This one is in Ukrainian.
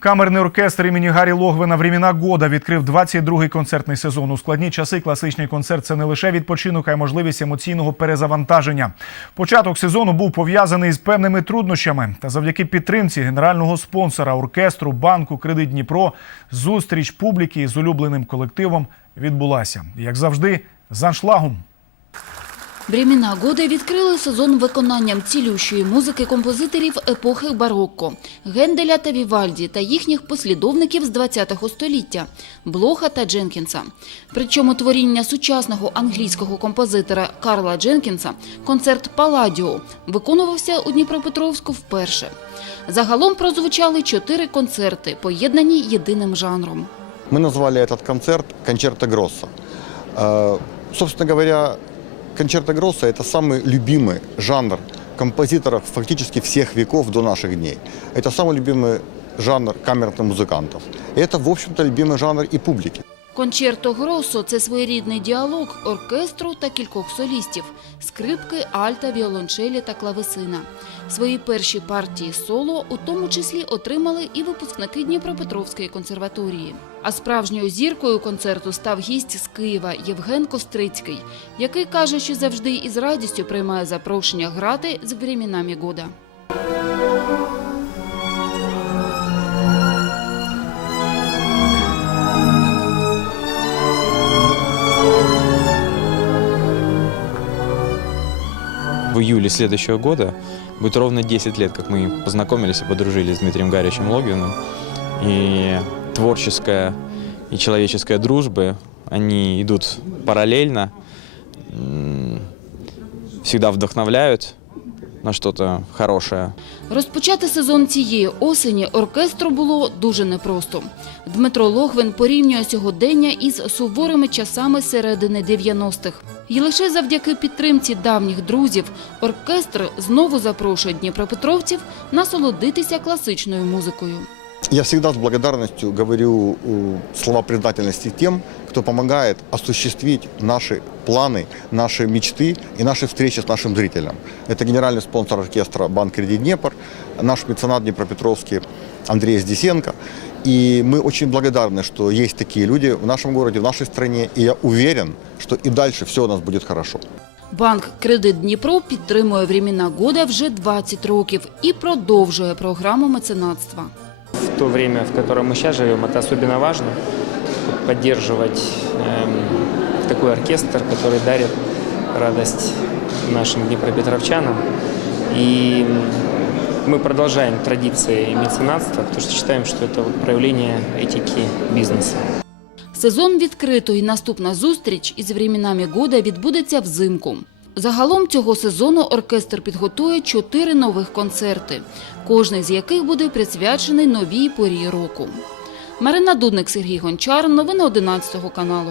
Камерний оркестр імені Гаррі Логвина «Времена года відкрив 22-й концертний сезон. У складні часи класичний концерт це не лише відпочинок, а й можливість емоційного перезавантаження. Початок сезону був пов'язаний з певними труднощами. Та завдяки підтримці генерального спонсора оркестру банку Кредит Дніпро зустріч публіки з улюбленим колективом відбулася. Як завжди, з аншлагом. Времена года відкрили сезон виконанням цілющої музики композиторів епохи барокко – Генделя та Вівальді та їхніх послідовників з ХХ століття – Блоха та Дженкінса. Причому творіння сучасного англійського композитора Карла Дженкінса концерт «Паладіо» виконувався у Дніпропетровську вперше. Загалом прозвучали чотири концерти, поєднані єдиним жанром. Мы назвали этот концерт «Концерто Гросса». Э, Собственно говоря, «Концерто Гросса» – это самый любимый жанр композиторов фактически всех веков до наших дней. Это самый любимый жанр камерных музыкантов. И это, в общем-то, любимый жанр и публики. Кончерто Гросо – це своєрідний діалог оркестру та кількох солістів – скрипки, альта, віолончелі та клавесина. Свої перші партії соло у тому числі отримали і випускники Дніпропетровської консерваторії. А справжньою зіркою концерту став гість з Києва Євген Кострицький, який каже, що завжди із радістю приймає запрошення грати з «Временами года». В июле следующего года будет ровно 10 лет, как мы познакомились и подружились с Дмитрием Гаричем Логвиным. И творческая и человеческая дружбы, они идут параллельно, всегда вдохновляют на щось хороше. Розпочати сезон цієї осені оркестру було дуже непросто. Дмитро Логвин порівнює сьогодення із суворими часами середини 90-х. І лише завдяки підтримці давніх друзів оркестр знову запрошує дніпропетровців насолодитися класичною музикою. Я всегда с благодарностью говорю э, слова признательности тем, кто помогает осуществить наши планы, наши мечты и наши встречи с нашим зрителем. Это генеральный спонсор оркестра Банк Кредит Днепр, наш меценат Днепропетровский Андрей Здесенко. И мы очень благодарны, что есть такие люди в нашем городе, в нашей стране. И я уверен, что и дальше все у нас будет хорошо. Банк Кредит Дніпро підтримує «Времена года вже 20 років і продовжує програму меценатства. В то время, в котором мы сейчас живем, это особенно важно поддерживать эм, такой оркестр, который дарит радость нашим днепропетровчанам. И мы продолжаем традиции меценатства, потому что считаем, что это вот проявление этики бизнеса. Сезон відкрито і наступна зустріч із «Временами года» відбудеться взимку. Загалом цього сезону оркестр підготує чотири нових концерти, кожний з яких буде присвячений новій порі року. Марина Дудник, Сергій Гончар. Новини 11 каналу.